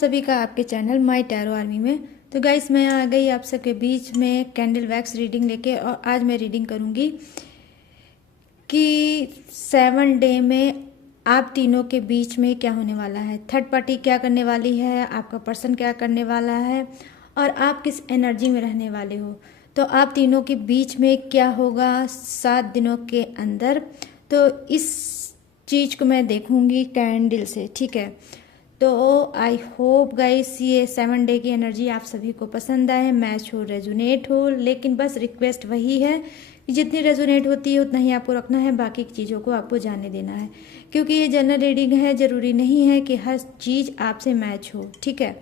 सभी का आपके चैनल माय टैरो आर्मी में। तो गाइस मैं आ गई आप सबके बीच में कैंडल वैक्स रीडिंग लेके, और आज मैं रीडिंग करूंगी कि 7 डे में आप तीनों के बीच में क्या होने वाला है। थर्ड पार्टी क्या करने वाली है, आपका पर्सन क्या करने वाला है, और आप किस एनर्जी में रहने वाले हो। तो आप तीनों के बीच में क्या होगा 7 दिनों के अंदर, तो इस चीज़ को मैं देखूंगी कैंडल से, ठीक है। तो आई होप गाइस ये 7 डे की एनर्जी आप सभी को पसंद आए, मैच हो, रेजोनेट हो। लेकिन बस रिक्वेस्ट वही है कि जितनी रेजोनेट होती है उतना ही आपको रखना है, बाकी की चीज़ों को आपको जाने देना है, क्योंकि ये जनरल रीडिंग है। ज़रूरी नहीं है कि हर चीज़ आपसे मैच हो, ठीक है।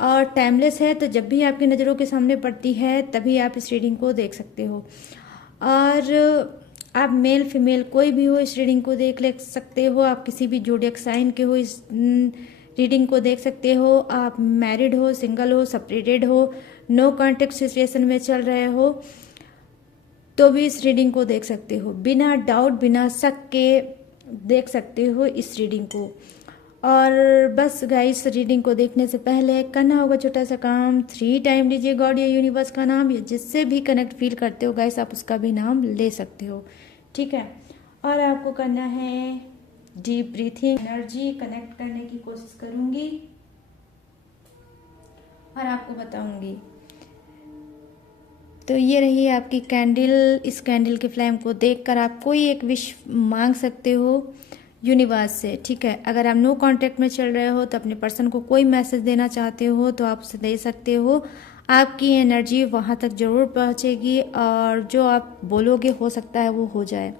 और टाइमलेस है, तो जब भी आपकी नज़रों के सामने पड़ती है तभी आप इस रीडिंग को देख सकते हो। और आप मेल फीमेल कोई भी हो इस रीडिंग को देख ले सकते हो। आप किसी भी जोडियक साइन के हो इस रीडिंग को देख सकते हो। आप मैरिड हो, सिंगल हो, सेपरेटेड हो, नो कॉन्टेक्ट सिचुएशन में चल रहे हो तो भी इस रीडिंग को देख सकते हो। बिना डाउट, बिना शक के देख सकते हो इस रीडिंग को। और बस गाइस रीडिंग को देखने से पहले करना होगा छोटा सा काम, 3 टाइम लीजिए गॉड या यूनिवर्स का नाम, या जिससे भी कनेक्ट फील करते हो गाइस आप उसका भी नाम ले सकते हो, ठीक है। और आपको करना है डीप ब्रीथिंग, एनर्जी कनेक्ट करने की कोशिश करूंगी और आपको बताऊंगी। तो ये रही आपकी कैंडल। इस कैंडल के फ्लेम को देखकर आप कोई एक विश मांग सकते हो यूनिवर्स से, ठीक है। अगर आप नो कांटेक्ट में चल रहे हो तो अपने पर्सन को कोई मैसेज देना चाहते हो तो आप उसे दे सकते हो। आपकी एनर्जी वहाँ तक जरूर पहुँचेगी और जो आप बोलोगे हो सकता है वो हो जाए।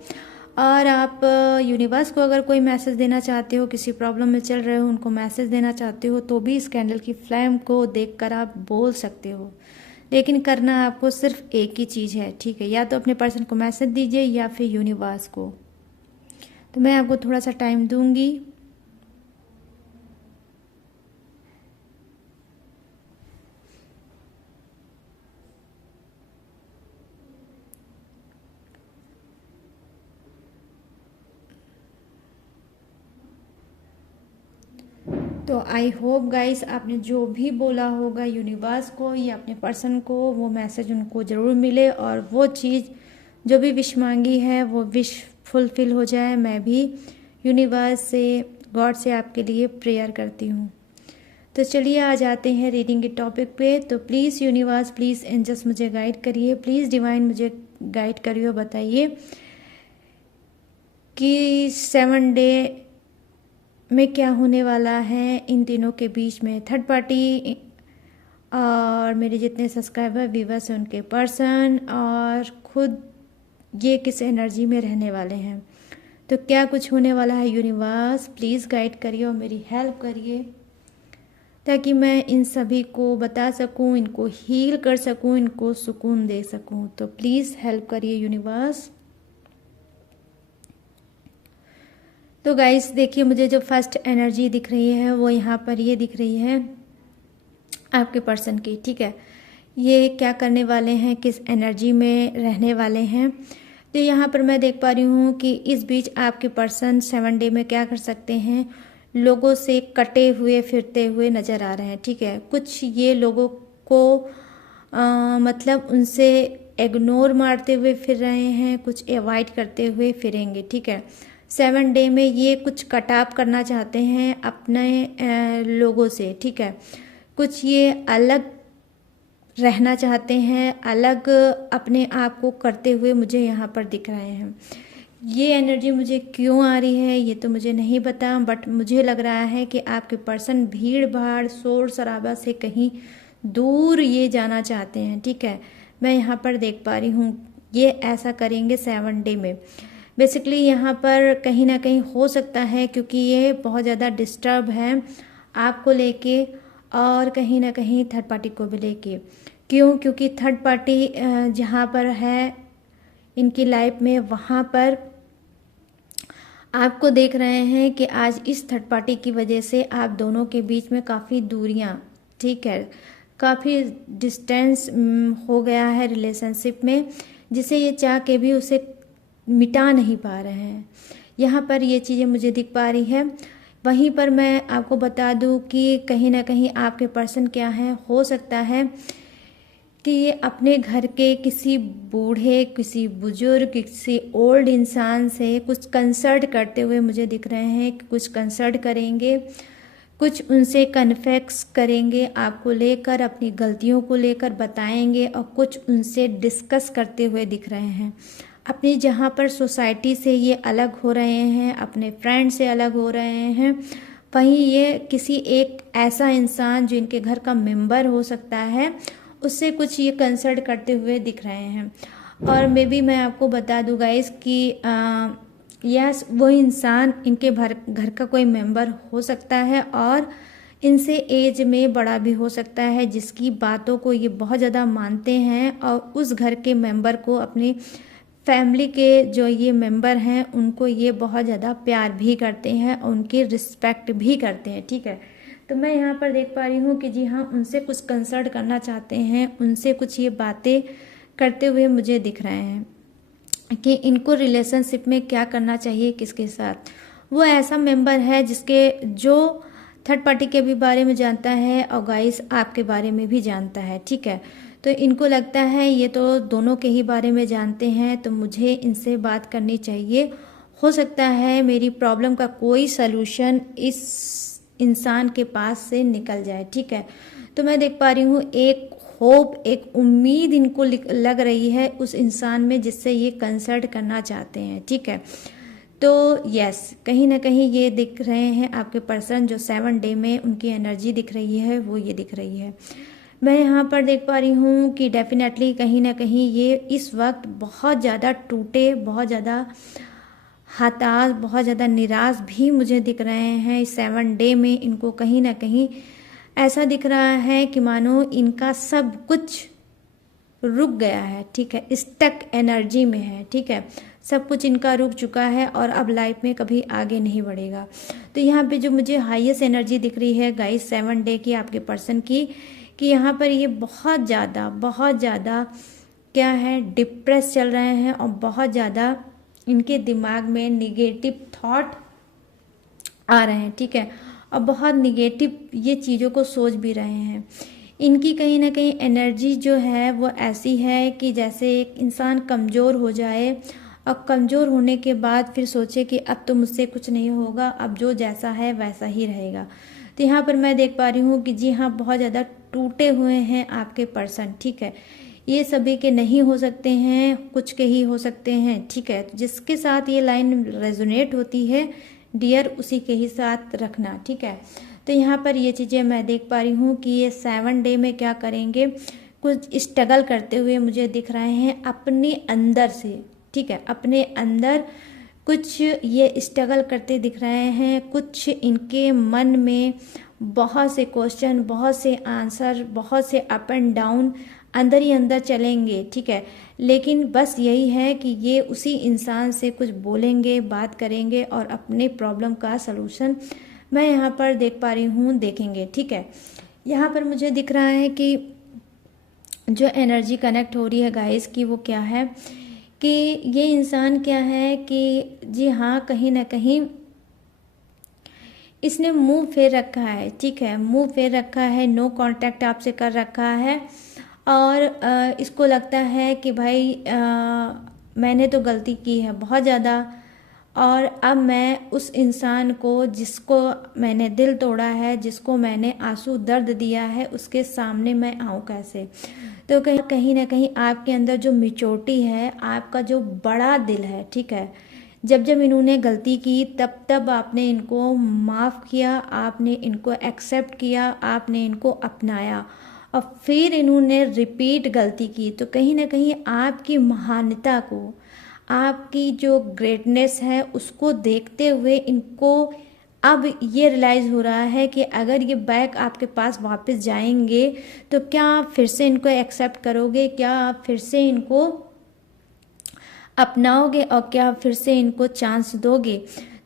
और आप यूनिवर्स को अगर कोई मैसेज देना चाहते हो, किसी प्रॉब्लम में चल रहे हो उनको मैसेज देना चाहते हो, तो भी इस कैंडल की फ्लेम को देखकर आप बोल सकते हो। लेकिन करना आपको सिर्फ एक ही चीज़ है, ठीक है। या तो अपने पर्सन को मैसेज दीजिए या फिर यूनिवर्स को। तो मैं आपको थोड़ा सा टाइम दूंगी। तो आई होप गाइस आपने जो भी बोला होगा यूनिवर्स को या अपने पर्सन को, वो मैसेज उनको ज़रूर मिले और वो चीज़ जो भी विश मांगी है वो विश फुलफिल हो जाए। मैं भी यूनिवर्स से, गॉड से आपके लिए प्रेयर करती हूँ। तो चलिए आ जाते हैं रीडिंग के टॉपिक पे। तो प्लीज़ यूनिवर्स, प्लीज़ एंजल्स मुझे गाइड करिए, प्लीज़ डिवाइन मुझे गाइड करिए और बताइए कि 7 डे में क्या होने वाला है इन तीनों के बीच में। थर्ड पार्टी और मेरे जितने सब्सक्राइबर व्यूवर्स हैं उनके पर्सन और खुद ये किस एनर्जी में रहने वाले हैं। तो क्या कुछ होने वाला है यूनिवर्स, प्लीज़ गाइड करिए और मेरी हेल्प करिए ताकि मैं इन सभी को बता सकूं, इनको हील कर सकूं, इनको सुकून दे सकूं। तो प्लीज़ हेल्प करिए यूनिवर्स। तो गाइस देखिए, मुझे जो फर्स्ट एनर्जी दिख रही है वो यहाँ पर ये दिख रही है आपके पर्सन की, ठीक है। ये क्या करने वाले हैं, किस एनर्जी में रहने वाले हैं। तो यहाँ पर मैं देख पा रही हूँ कि इस बीच आपके पर्सन 7 डे में क्या कर सकते हैं, लोगों से कटे हुए फिरते हुए नज़र आ रहे हैं, ठीक है। कुछ ये लोगों को मतलब उनसे इग्नोर मारते हुए फिर रहे हैं, कुछ अवॉइड करते हुए फिरेंगे, ठीक है। 7 डे में ये कुछ कटाव करना चाहते हैं अपने लोगों से, ठीक है। कुछ ये अलग रहना चाहते हैं, अलग अपने आप को करते हुए मुझे यहाँ पर दिख रहे हैं। ये एनर्जी मुझे क्यों आ रही है ये तो मुझे नहीं पता, बट मुझे लग रहा है कि आपके पर्सन भीड़ भाड़ शोर शराबा से कहीं दूर ये जाना चाहते हैं, ठीक है। मैं यहाँ पर देख पा रही हूँ ये ऐसा करेंगे 7 डे में। बेसिकली यहाँ पर कहीं ना कहीं हो सकता है क्योंकि ये बहुत ज़्यादा डिस्टर्ब है आपको लेके और कहीं ना कहीं थर्ड पार्टी को भी लेके। क्यों? क्योंकि थर्ड पार्टी जहाँ पर है इनकी लाइफ में, वहाँ पर आपको देख रहे हैं कि आज इस थर्ड पार्टी की वजह से आप दोनों के बीच में काफ़ी दूरियाँ, ठीक है, काफ़ी डिस्टेंस हो गया है रिलेशनशिप में, जिसे ये चाह के भी उसे मिटा नहीं पा रहे हैं। यहाँ पर ये चीज़ें मुझे दिख पा रही है। वहीं पर मैं आपको बता दूं कि कहीं ना कहीं आपके पर्सन क्या है, हो सकता है कि ये अपने घर के किसी बूढ़े, किसी बुजुर्ग, किसी ओल्ड इंसान से कुछ कंसल्ट करते हुए मुझे दिख रहे हैं कि कुछ कंसल्ट करेंगे, कुछ उनसे कन्फेक्स करेंगे, आपको लेकर, अपनी गलतियों को लेकर बताएंगे और कुछ उनसे डिस्कस करते हुए दिख रहे हैं। अपनी जहाँ पर सोसाइटी से ये अलग हो रहे हैं, अपने फ्रेंड से अलग हो रहे हैं, वहीं ये किसी एक ऐसा इंसान जो इनके घर का मेंबर हो सकता है, उससे कुछ ये कंसल्ट करते हुए दिख रहे हैं। और मे बी मैं आपको बता दूँ गाइस कि यस, वो इंसान इनके घर का कोई मेंबर हो सकता है और इनसे एज में बड़ा भी हो सकता है, जिसकी बातों को ये बहुत ज़्यादा मानते हैं और उस घर के मेंबर को, अपनी फैमिली के जो ये मेंबर हैं, उनको ये बहुत ज़्यादा प्यार भी करते हैं और उनकी रिस्पेक्ट भी करते हैं। ठीक है, तो मैं यहाँ पर देख पा रही हूँ कि जी हाँ, उनसे कुछ कंसल्ट करना चाहते हैं, उनसे कुछ ये बातें करते हुए मुझे दिख रहे हैं कि इनको रिलेशनशिप में क्या करना चाहिए, किसके साथ। वो ऐसा मेंबर है जिसके जो थर्ड पार्टी के भी बारे में जानता है और गाइस आपके बारे में भी जानता है। ठीक है, तो इनको लगता है ये तो दोनों के ही बारे में जानते हैं, तो मुझे इनसे बात करनी चाहिए। हो सकता है मेरी प्रॉब्लम का कोई सलूशन इस इंसान के पास से निकल जाए। ठीक है, तो मैं देख पा रही हूँ एक होप, एक उम्मीद इनको लग रही है उस इंसान में जिससे ये कंसल्ट करना चाहते हैं। ठीक है, तो यस, कहीं ना कहीं ये दिख रहे हैं आपके पर्सन, जो 7 डे में उनकी एनर्जी दिख रही है वो ये दिख रही है। मैं यहाँ पर देख पा रही हूँ कि डेफिनेटली कहीं ना कहीं ये इस वक्त बहुत ज़्यादा टूटे, बहुत ज़्यादा हताश, बहुत ज़्यादा निराश भी मुझे दिख रहे हैं। इस 7 डे में इनको कहीं ना कहीं ऐसा दिख रहा है कि मानो इनका सब कुछ रुक गया है। ठीक है, स्टक एनर्जी में है। ठीक है, सब कुछ इनका रुक चुका है और अब लाइफ में कभी आगे नहीं बढ़ेगा। तो यहाँ पे जो मुझे हाईएस्ट एनर्जी दिख रही है गाइस 7 डे की आपके पर्सन की, कि यहाँ पर ये बहुत ज़्यादा क्या है, डिप्रेस चल रहे हैं और बहुत ज़्यादा इनके दिमाग में निगेटिव थॉट आ रहे हैं। ठीक है, और बहुत निगेटिव ये चीज़ों को सोच भी रहे हैं। इनकी कहीं ना कहीं एनर्जी जो है वो ऐसी है कि जैसे एक इंसान कमज़ोर हो जाए और कमज़ोर होने के बाद फिर सोचे कि अब तो मुझसे कुछ नहीं होगा, अब जो जैसा है वैसा ही रहेगा। तो यहाँ पर मैं देख पा रही हूँ कि जी हाँ, बहुत ज़्यादा टूटे हुए हैं आपके पर्सन। ठीक है, ये सभी के नहीं हो सकते हैं, कुछ के ही हो सकते हैं। ठीक है, जिसके साथ ये लाइन रेजोनेट होती है डियर, उसी के ही साथ रखना। ठीक है, तो यहाँ पर ये चीज़ें मैं देख पा रही हूँ कि ये 7 डे में क्या करेंगे, कुछ स्ट्रगल करते हुए मुझे दिख रहे हैं अपने अंदर से। ठीक है, अपने अंदर कुछ ये स्ट्रगल करते दिख रहे हैं। कुछ इनके मन में बहुत से क्वेश्चन, बहुत से आंसर, बहुत से अप एंड डाउन अंदर ही अंदर चलेंगे। ठीक है, लेकिन बस यही है कि ये उसी इंसान से कुछ बोलेंगे, बात करेंगे और अपने प्रॉब्लम का सलूशन मैं यहाँ पर देख पा रही हूँ, देखेंगे। ठीक है, यहाँ पर मुझे दिख रहा है कि जो एनर्जी कनेक्ट हो रही है गाइस की, वो क्या है कि ये इंसान क्या है कि जी हाँ, कहीं ना कहीं इसने मुंह फेर रखा है। ठीक है, मुंह फेर रखा है, नो कांटेक्ट आपसे कर रखा है और इसको लगता है कि भाई मैंने तो गलती की है बहुत ज़्यादा और अब मैं उस इंसान को, जिसको मैंने दिल तोड़ा है, जिसको मैंने आंसू दर्द दिया है, उसके सामने मैं आऊँ कैसे। तो कहीं ना कहीं आपके अंदर जो मिच्योरिटी है, आपका जो बड़ा दिल है, ठीक है, जब जब इन्होंने गलती की तब तब आपने इनको माफ़ किया, आपने इनको एक्सेप्ट किया, आपने इनको अपनाया और फिर इन्होंने रिपीट गलती की। तो कहीं ना कहीं आपकी महानता को, आपकी जो ग्रेटनेस है उसको देखते हुए इनको अब ये रियलाइज़ हो रहा है कि अगर ये बैक आपके पास वापस जाएंगे तो क्या आप फिर से इनको एक्सेप्ट करोगे, क्या आप फिर से इनको अपनाओगे और क्या फिर से इनको चांस दोगे।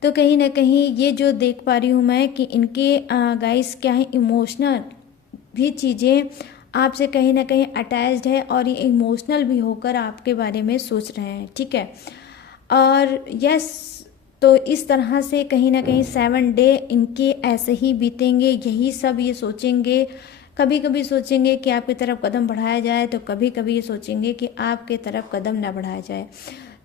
तो कहीं ना कहीं ये जो देख पा रही हूँ मैं कि इनके गाइस क्या है, इमोशनल भी चीज़ें आपसे कहीं ना कहीं अटैच्ड है और ये इमोशनल भी होकर आपके बारे में सोच रहे हैं। ठीक है, और यस, तो इस तरह से कहीं ना कहीं 7 डे इनके ऐसे ही बीतेंगे, यही सब ये सोचेंगे। कभी कभी सोचेंगे कि आपकी तरफ कदम बढ़ाया जाए, तो कभी कभी ये सोचेंगे कि आपके तरफ कदम ना बढ़ाया जाए।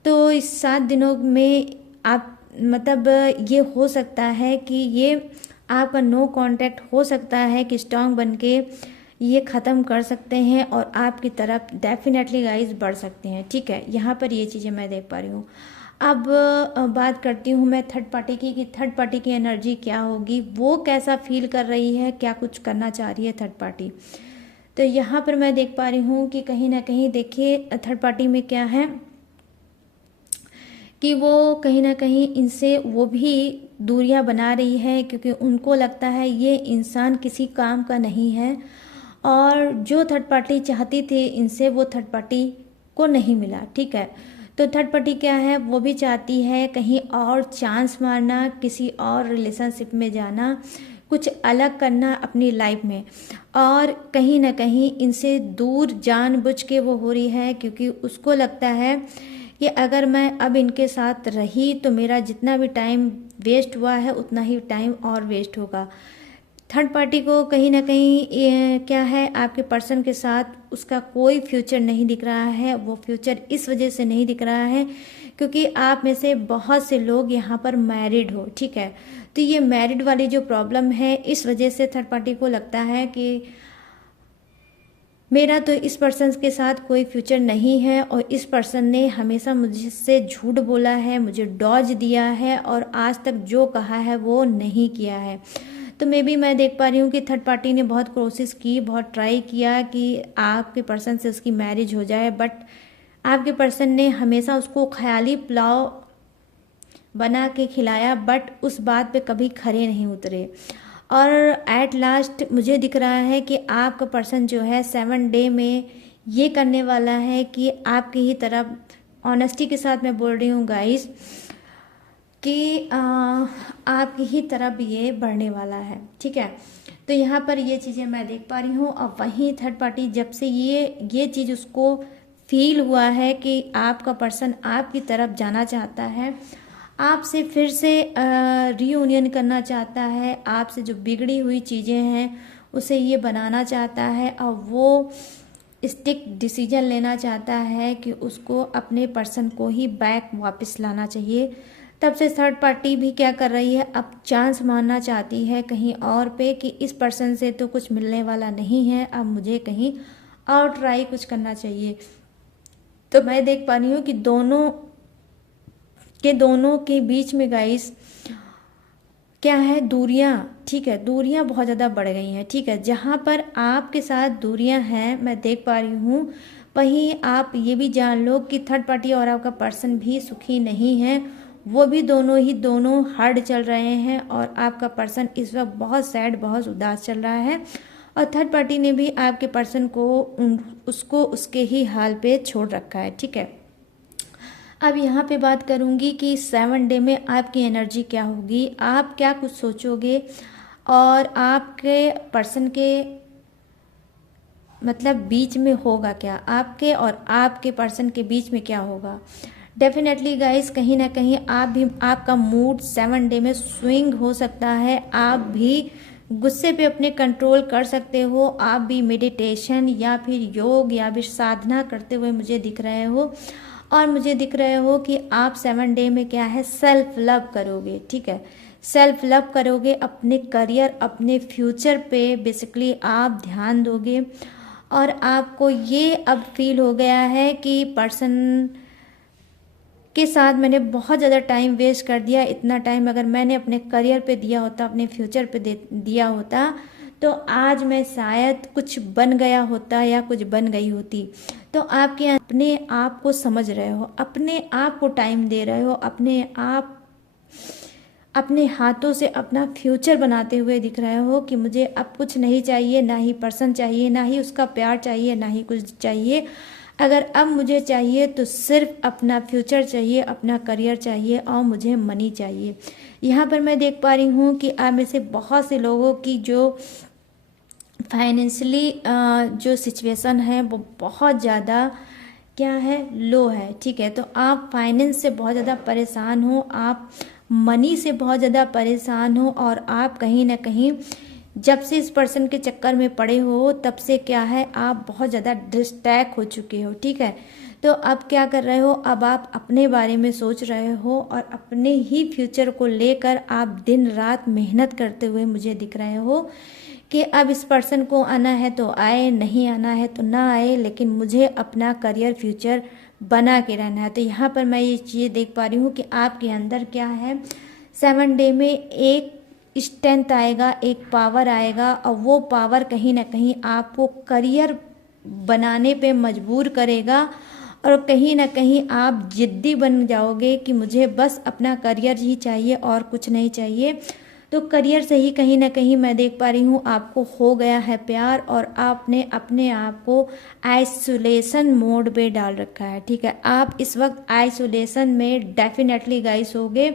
तो इस 7 दिनों में आप मतलब ये हो सकता है कि ये आपका नो कांटेक्ट हो सकता है कि स्ट्रांग बन के ये ख़त्म कर सकते हैं और आपकी तरफ डेफिनेटली गाइस बढ़ सकते हैं। ठीक है, यहाँ पर ये चीज़ें मैं देख पा रही हूँ। अब बात करती हूँ मैं थर्ड पार्टी की, कि थर्ड पार्टी की एनर्जी क्या होगी, वो कैसा फील कर रही है, क्या कुछ करना चाह रही है थर्ड पार्टी। तो यहाँ पर मैं देख पा रही हूँ कि कहीं ना कहीं देखिए थर्ड पार्टी में क्या है कि वो कहीं ना कहीं इनसे वो भी दूरियां बना रही है, क्योंकि उनको लगता है ये इंसान किसी काम का नहीं है, और जो थर्ड पार्टी चाहती थी इनसे वो थर्ड पार्टी को नहीं मिला। ठीक है, तो थर्ड पार्टी क्या है, वो भी चाहती है कहीं और चांस मारना, किसी और रिलेशनशिप में जाना, कुछ अलग करना अपनी लाइफ में, और कहीं ना कहीं इनसे दूर जानबूझ के वो हो रही है, क्योंकि उसको लगता है कि अगर मैं अब इनके साथ रही तो मेरा जितना भी टाइम वेस्ट हुआ है उतना ही टाइम और वेस्ट होगा। थर्ड पार्टी को कहीं ना कहीं क्या है, आपके पर्सन के साथ उसका कोई फ्यूचर नहीं दिख रहा है। वो फ्यूचर इस वजह से नहीं दिख रहा है क्योंकि आप में से बहुत से लोग यहाँ पर मैरिड हो। ठीक है, तो ये मैरिड वाली जो प्रॉब्लम है, इस वजह से थर्ड पार्टी को लगता है कि मेरा तो इस पर्सन के साथ कोई फ्यूचर नहीं है, और इस पर्सन ने हमेशा मुझसे झूठ बोला है, मुझे डॉज दिया है, और आज तक जो कहा है वो नहीं किया है। तो मैं देख पा रही हूँ कि थर्ड पार्टी ने बहुत कोशिश की, बहुत ट्राई किया कि आपके पर्सन से उसकी मैरिज हो जाए, बट आपके पर्सन ने हमेशा उसको ख्याली पुलाव बना के खिलाया, बट उस बात पे कभी खरे नहीं उतरे। और एट लास्ट मुझे दिख रहा है कि आपका पर्सन जो है 7 डे में ये करने वाला है कि आपकी ही तरफ, ऑनेस्टी के साथ मैं बोल रही हूँ गाइस, कि आपकी ही तरफ ये बढ़ने वाला है। ठीक है, तो यहाँ पर ये चीज़ें मैं देख पा रही हूँ। और वहीं थर्ड पार्टी जब से ये चीज़ उसको फील हुआ है कि आपका पर्सन आपकी तरफ जाना चाहता है, आपसे फिर से रीयूनियन करना चाहता है, आपसे जो बिगड़ी हुई चीज़ें हैं उसे ये बनाना चाहता है, और वो स्टिक डिसीजन लेना चाहता है कि उसको अपने पर्सन को ही बैक वापस लाना चाहिए। तब से थर्ड पार्टी भी क्या कर रही है, अब चांस मारना चाहती है कहीं और पे कि इस पर्सन से तो कुछ मिलने वाला नहीं है, अब मुझे कहीं और ट्राई कुछ करना चाहिए। तो मैं देख पा रही हूँ कि दोनों के बीच में गाइस क्या है, दूरियां। ठीक है, दूरियां बहुत ज़्यादा बढ़ गई हैं। ठीक है, जहाँ पर आपके साथ दूरियां हैं मैं देख पा रही हूँ, वहीं आप ये भी जान लो कि थर्ड पार्टी और आपका पर्सन भी सुखी नहीं है। वो भी दोनों हार्ड चल रहे हैं, और आपका पर्सन इस वक्त बहुत सैड, बहुत उदास चल रहा है, और थर्ड पार्टी ने भी आपके पर्सन को उसको उसके ही हाल पे छोड़ रखा है। ठीक है, अब यहाँ पे बात करूँगी कि 7 डे में आपकी एनर्जी क्या होगी, आप क्या कुछ सोचोगे, और आपके पर्सन के मतलब बीच में होगा क्या, आपके और आपके पर्सन के बीच में क्या होगा। डेफिनेटली गाइस कहीं ना कहीं आपका मूड 7 डे में स्विंग हो सकता है। आप भी गुस्से पे अपने कंट्रोल कर सकते हो, आप भी मेडिटेशन या फिर योग या फिर साधना करते हुए मुझे दिख रहे हो, और मुझे दिख रहे हो कि आप 7 डे में क्या है, सेल्फ लव करोगे। ठीक है, सेल्फ लव करोगे, अपने करियर, अपने फ्यूचर पे बेसिकली आप ध्यान दोगे, और आपको ये अब फील हो गया है कि पर्सन के साथ मैंने बहुत ज़्यादा टाइम वेस्ट कर दिया। इतना टाइम अगर मैंने अपने करियर पे दिया होता, अपने फ्यूचर पे दिया होता, तो आज मैं शायद कुछ बन गया होता या कुछ बन गई होती। तो आपके अपने आप को समझ रहे हो, अपने आप को टाइम दे रहे हो, अपने आप अपने हाथों से अपना फ्यूचर बनाते हुए दिख रहे हो कि मुझे अब कुछ नहीं चाहिए, ना ही पर्सन चाहिए, ना ही उसका प्यार चाहिए, ना ही कुछ चाहिए। अगर अब मुझे चाहिए तो सिर्फ अपना फ्यूचर चाहिए, अपना करियर चाहिए, और मुझे मनी चाहिए। यहाँ पर मैं देख पा रही हूँ कि आप में से बहुत से लोगों की जो फाइनेंशियली जो सिचुएशन है वो बहुत ज़्यादा क्या है, लो है। ठीक है, तो आप फाइनेंस से बहुत ज़्यादा परेशान हो, आप मनी से बहुत ज़्यादा परेशान हो और आप कहीं ना कहीं जब से इस पर्सन के चक्कर में पड़े हो तब से क्या है आप बहुत ज़्यादा डिस्ट्रैक्ट हो चुके हो। ठीक है, तो अब क्या कर रहे हो, अब आप अपने बारे में सोच रहे हो और अपने ही फ्यूचर को लेकर आप दिन रात मेहनत करते हुए मुझे दिख रहे हो कि अब इस पर्सन को आना है तो आए, नहीं आना है तो ना आए, लेकिन मुझे अपना करियर फ्यूचर बना के रहना है। तो यहाँ पर मैं ये चीज़ देख पा रही हूँ कि आपके अंदर क्या है, 7 डे में एक स्ट्रेंथ आएगा, एक पावर आएगा और वो पावर कहीं ना कहीं आपको करियर बनाने पे मजबूर करेगा और कहीं ना कहीं आप जिद्दी बन जाओगे कि मुझे बस अपना करियर ही चाहिए और कुछ नहीं चाहिए। तो करियर से ही कहीं ना कहीं मैं देख पा रही हूँ आपको हो गया है प्यार और आपने अपने आप को आइसोलेशन मोड पे डाल रखा है। ठीक है, आप इस वक्त आइसोलेशन में डेफिनेटली गाइस होगे,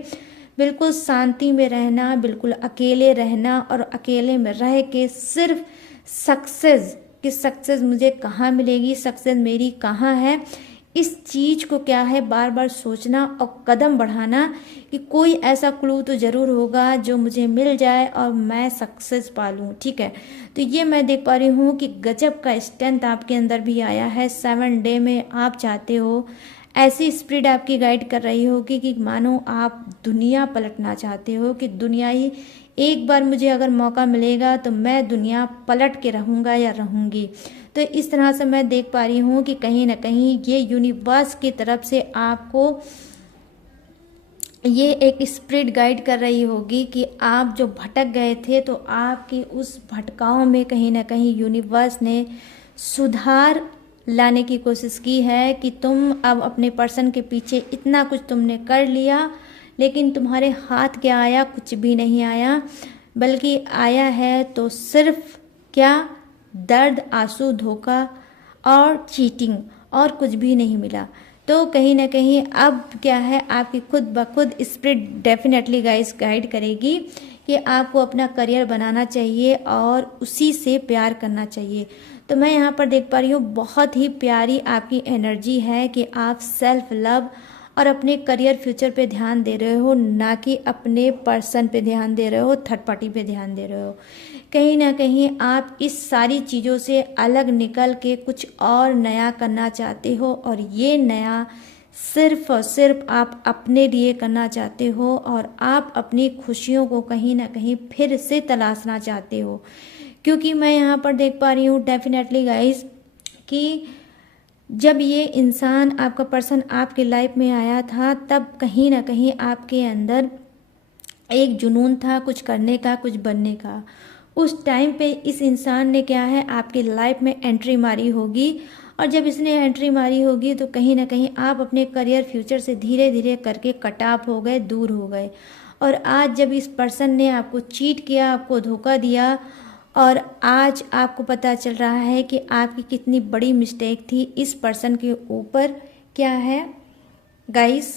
बिल्कुल शांति में रहना, बिल्कुल अकेले रहना और अकेले में रह के सिर्फ सक्सेस कि सक्सेस मुझे कहाँ मिलेगी, सक्सेस मेरी कहाँ है, इस चीज़ को क्या है बार बार सोचना और कदम बढ़ाना कि कोई ऐसा क्लू तो ज़रूर होगा जो मुझे मिल जाए और मैं सक्सेस पा लूँ। ठीक है, तो ये मैं देख पा रही हूँ कि गजब का स्ट्रेंथ आपके अंदर भी आया है। 7 डे में आप चाहते हो, ऐसी स्पिरिट आपकी गाइड कर रही होगी कि मानो आप दुनिया पलटना चाहते हो कि दुनिया ही एक बार मुझे अगर मौका मिलेगा तो मैं दुनिया पलट के रहूँगा या रहूँगी। तो इस तरह से मैं देख पा रही हूँ कि कहीं ना कहीं ये यूनिवर्स की तरफ से आपको ये एक स्पिरिट गाइड कर रही होगी कि आप जो भटक गए थे तो आपकी उस भटकाव में कहीं ना कहीं यूनिवर्स ने सुधार लाने की कोशिश की है कि तुम अब अपने पर्सन के पीछे इतना कुछ तुमने कर लिया, लेकिन तुम्हारे हाथ क्या आया, कुछ भी नहीं आया, बल्कि आया है तो सिर्फ क्या, दर्द, आंसू, धोखा और चीटिंग, और कुछ भी नहीं मिला। तो कहीं ना कहीं अब क्या है आपकी खुद ब खुद स्पिरिट डेफिनेटली गाइस गाइड करेगी कि आपको अपना करियर बनाना चाहिए और उसी से प्यार करना चाहिए। तो मैं यहाँ पर देख पा रही हूँ बहुत ही प्यारी आपकी एनर्जी है कि आप सेल्फ लव और अपने करियर फ्यूचर पे ध्यान दे रहे हो, ना कि अपने पर्सन पे ध्यान दे रहे हो, थर्ड पार्टी पे ध्यान दे रहे हो। कहीं ना कहीं आप इस सारी चीज़ों से अलग निकल के कुछ और नया करना चाहते हो और ये नया सिर्फ और सिर्फ आप अपने लिए करना चाहते हो और आप अपनी खुशियों को कहीं ना कहीं फिर से तलाशना चाहते हो। क्योंकि मैं यहाँ पर देख पा रही हूँ डेफिनेटली गाइस कि जब ये इंसान आपका पर्सन आपके लाइफ में आया था तब कहीं ना कहीं आपके अंदर एक जुनून था कुछ करने का, कुछ बनने का। उस टाइम पे इस इंसान ने क्या है आपकी लाइफ में एंट्री मारी होगी और जब इसने एंट्री मारी होगी तो कहीं ना कहीं आप अपने करियर फ्यूचर से धीरे धीरे करके कट ऑफ हो गए, दूर हो गए। और आज जब इस पर्सन ने आपको चीट किया, आपको धोखा दिया और आज आपको पता चल रहा है कि आपकी कितनी बड़ी मिस्टेक थी इस पर्सन के ऊपर क्या है गाइस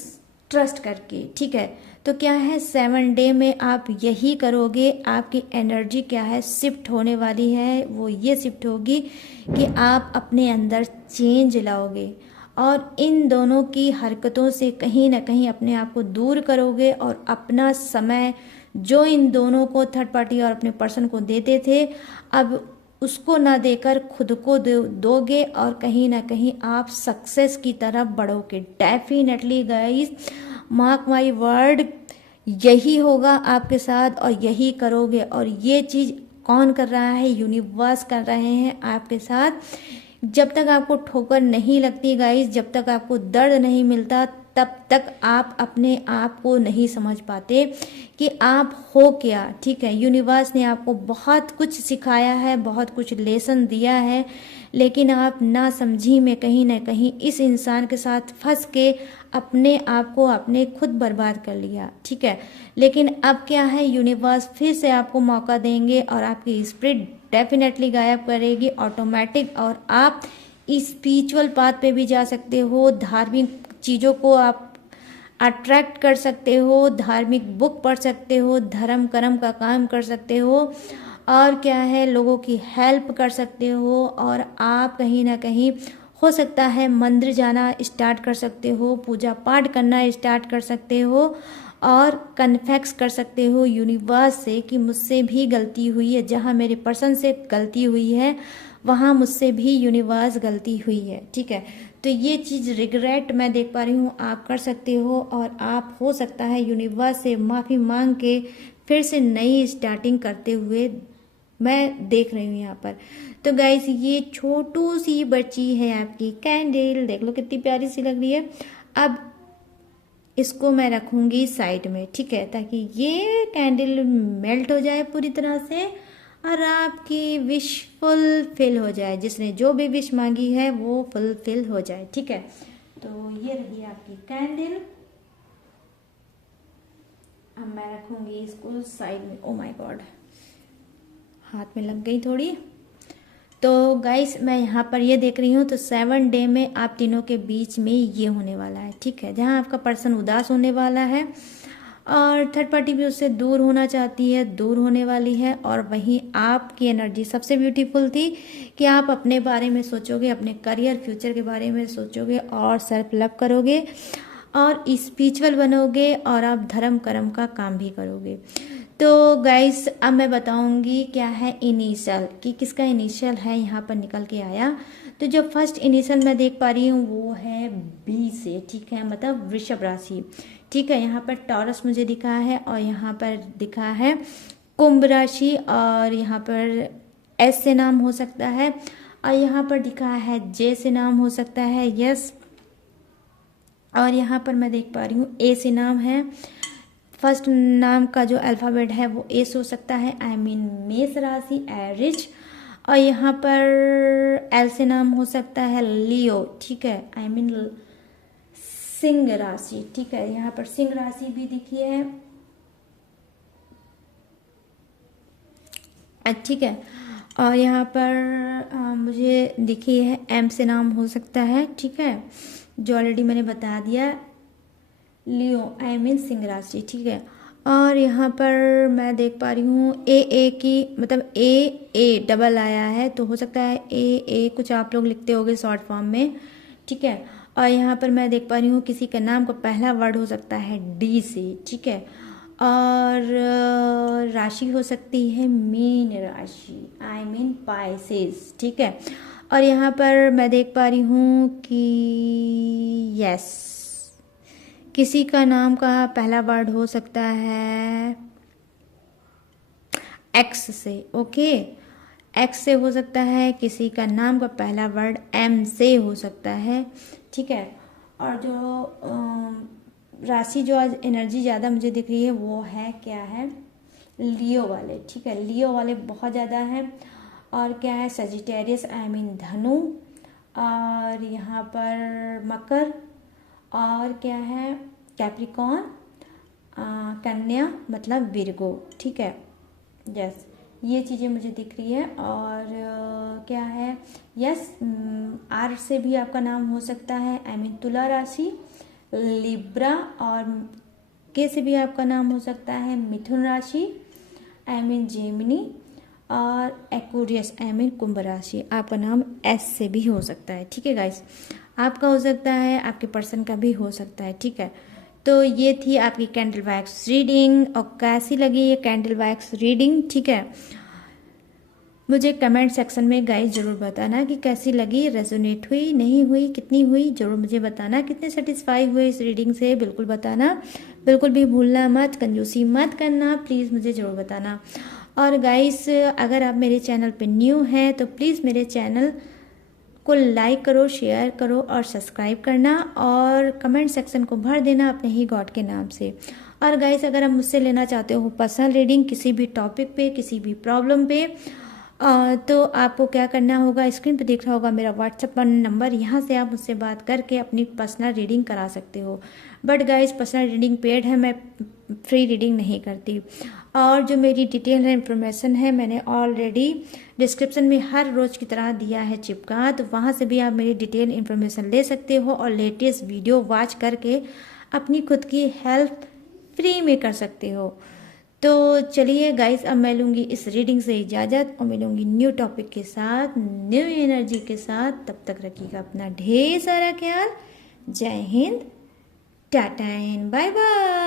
ट्रस्ट करके। ठीक है, तो क्या है 7 डे में आप यही करोगे, आपकी एनर्जी क्या है शिफ्ट होने वाली है, वो ये शिफ्ट होगी कि आप अपने अंदर चेंज लाओगे और इन दोनों की हरकतों से कहीं ना कहीं अपने आप को दूर करोगे और अपना समय जो इन दोनों को थर्ड पार्टी और अपने पर्सन को देते थे अब उसको ना देकर खुद को दोगे और कहीं ना कहीं आप सक्सेस की तरफ बढ़ोगे। Definitely guys mark my word, यही होगा आपके साथ और यही करोगे। और ये चीज़ कौन कर रहा है, यूनिवर्स कर रहे हैं आपके साथ। जब तक आपको ठोकर नहीं लगती गाइस, जब तक आपको दर्द नहीं मिलता तब तक आप अपने आप को नहीं समझ पाते कि आप हो क्या। ठीक है, यूनिवर्स ने आपको बहुत कुछ सिखाया है, बहुत कुछ लेसन दिया है, लेकिन आप ना समझी में कहीं ना कहीं इस इंसान के साथ फंस के अपने आप को अपने खुद बर्बाद कर लिया। ठीक है, लेकिन अब क्या है यूनिवर्स फिर से आपको मौका देंगे और आपकी स्पिरिट डेफिनेटली गायब करेगी ऑटोमेटिक और आप स्पिरिचुअल पाथ पे भी जा सकते हो, धार्मिक चीज़ों को आप अट्रैक्ट कर सकते हो, धार्मिक बुक पढ़ सकते हो, धर्म कर्म का काम कर सकते हो और क्या है लोगों की हेल्प कर सकते हो और आप कहीं ना कहीं हो सकता है मंदिर जाना स्टार्ट कर सकते हो, पूजा पाठ करना स्टार्ट कर सकते हो और कन्फेक्स कर सकते हो यूनिवर्स से कि मुझसे भी गलती हुई है, जहाँ मेरे पर्सन से गलती हुई है वहाँ मुझसे भी यूनिवर्स गलती हुई है। ठीक है, तो ये चीज़ रिग्रेट मैं देख पा रही हूँ आप कर सकते हो, और आप हो सकता है यूनिवर्स से माफ़ी मांग के फिर से नई स्टार्टिंग करते हुए मैं देख रही हूँ यहाँ पर। तो गाइस ये छोटू सी बच्ची है आपकी कैंडल, देख लो कितनी प्यारी सी लग रही है। अब इसको मैं रखूंगी साइड में, ठीक है, ताकि ये कैंडल मेल्ट हो जाए पूरी तरह से और आपकी विश फुलफिल हो जाए, जिसने जो भी विश मांगी है वो फुलफिल हो जाए। ठीक है, तो ये रही आपकी कैंडल। अब मैं रखूंगी इसको साइड में। ओ माय गॉड, हाथ में लग गई थोड़ी। तो गाइस मैं यहाँ पर ये देख रही हूँ, तो 7 डे में आप तीनों के बीच में ये होने वाला है। ठीक है, जहाँ आपका पर्सन उदास होने वाला है और थर्ड पार्टी भी उससे दूर होना चाहती है, दूर होने वाली है। और वहीं आपकी एनर्जी सबसे ब्यूटीफुल थी कि आप अपने बारे में सोचोगे, अपने करियर फ्यूचर के बारे में सोचोगे और सेल्फ लव करोगे और स्पिरिचुअल बनोगे और आप धर्म कर्म का काम भी करोगे। तो गाइस अब मैं बताऊंगी क्या है इनिशियल, कि किसका इनिशियल है यहाँ पर निकल के आया। तो जो फर्स्ट इनिशियल मैं देख पा रही हूँ वो है बी से। ठीक है, मतलब वृषभ राशि। ठीक है, यहाँ पर टॉरस मुझे दिखा है और यहाँ पर दिखा है कुंभ राशि, और यहाँ पर एस से नाम हो सकता है, और यहाँ पर दिखा है जे से नाम हो सकता है, यस। और यहाँ पर मैं देख पा रही हूँ ए से नाम है। फर्स्ट नाम का जो अल्फ़ाबेट है वो एस हो सकता है, आई मीन मेष राशि, एरिज। और यहाँ पर एल से नाम हो सकता है लियो। ठीक है, आई मीन सिंह राशि। ठीक है, यहाँ पर सिंह राशि भी दिखी है। ठीक है, और यहाँ पर मुझे दिखी है एम से नाम हो सकता है। ठीक है, जो ऑलरेडी मैंने बता दिया, लियो आई मीन सिंह राशि। ठीक है, और यहाँ पर मैं देख पा रही हूँ ए की, मतलब ए डबल आया है, तो हो सकता है ए कुछ आप लोग लिखते होगे शॉर्ट फॉर्म में। ठीक है, और यहाँ पर मैं देख पा रही हूँ किसी का नाम का पहला वर्ड हो सकता है डी से। ठीक है, और राशि हो सकती है मीन राशि, आई मीन पाइसेस। ठीक है, और यहाँ पर मैं देख पा रही हूँ कि यस किसी का नाम का पहला वर्ड हो सकता है एक्स से। ओके, एक्स से हो सकता है, किसी का नाम का पहला वर्ड एम से हो सकता है। ठीक है, और जो राशि जो आज एनर्जी ज़्यादा मुझे दिख रही है वो है क्या है, लियो वाले। ठीक है, लियो वाले बहुत ज़्यादा हैं। और क्या है, सजिटेरियस आई मीन धनु, और यहाँ पर मकर, और क्या है कैप्रिकॉन, कन्या मतलब विर्गो। ठीक है, यस ये चीज़ें मुझे दिख रही है। और क्या है, यस आर से भी आपका नाम हो सकता है, आई मीन तुला राशि, लिब्रा, और के से भी आपका नाम हो सकता है मिथुन राशि, आई मीन जेमिनी, और एक्वेरियस आई मीन कुंभ राशि। आपका नाम एस से भी हो सकता है। ठीक है गाइस, आपका हो सकता है, आपके पर्सन का भी हो सकता है। ठीक है, तो ये थी आपकी कैंडल वैक्स रीडिंग, और कैसी लगी ये कैंडल वैक्स रीडिंग। ठीक है, मुझे कमेंट सेक्शन में गाइस ज़रूर बताना कि कैसी लगी, रेजोनेट हुई नहीं हुई, कितनी हुई, ज़रूर मुझे बताना। कितने सेटिस्फाई हुए इस रीडिंग से बिल्कुल बताना, बिल्कुल भी भूलना मत, कंजूसी मत करना, प्लीज़ मुझे ज़रूर बताना। और गाइस अगर आप मेरे चैनल पे न्यू हैं तो प्लीज़ मेरे चैनल को लाइक करो, शेयर करो और सब्सक्राइब करना, और कमेंट सेक्शन को भर देना अपने ही गॉड के नाम से। और गाइस अगर आप मुझसे लेना चाहते हो पर्सनल रीडिंग किसी भी टॉपिक पे, किसी भी प्रॉब्लम पे, तो आपको क्या करना होगा, स्क्रीन पे दिख रहा होगा मेरा व्हाट्सएप नंबर, यहाँ से आप मुझसे बात करके अपनी पर्सनल रीडिंग करा सकते हो। But guys personal reading paid है, मैं फ्री रीडिंग नहीं करती। और जो मेरी डिटेल है, इन्फॉर्मेशन है, मैंने ऑलरेडी डिस्क्रिप्शन में हर रोज़ की तरह दिया है चिपका, तो वहाँ से भी आप मेरी डिटेल इन्फॉर्मेशन ले सकते हो और लेटेस्ट वीडियो वॉच करके अपनी खुद की हेल्प फ्री में कर सकते हो। तो चलिए गाइस, अब मैं लूँगी इस रीडिंग से इजाज़त और मिलूँगी न्यू टॉपिक के साथ, न्यू एनर्जी के साथ। तब तक रखिएगा अपना ढेर सारा ख्याल। जय Hind, tata and bye bye.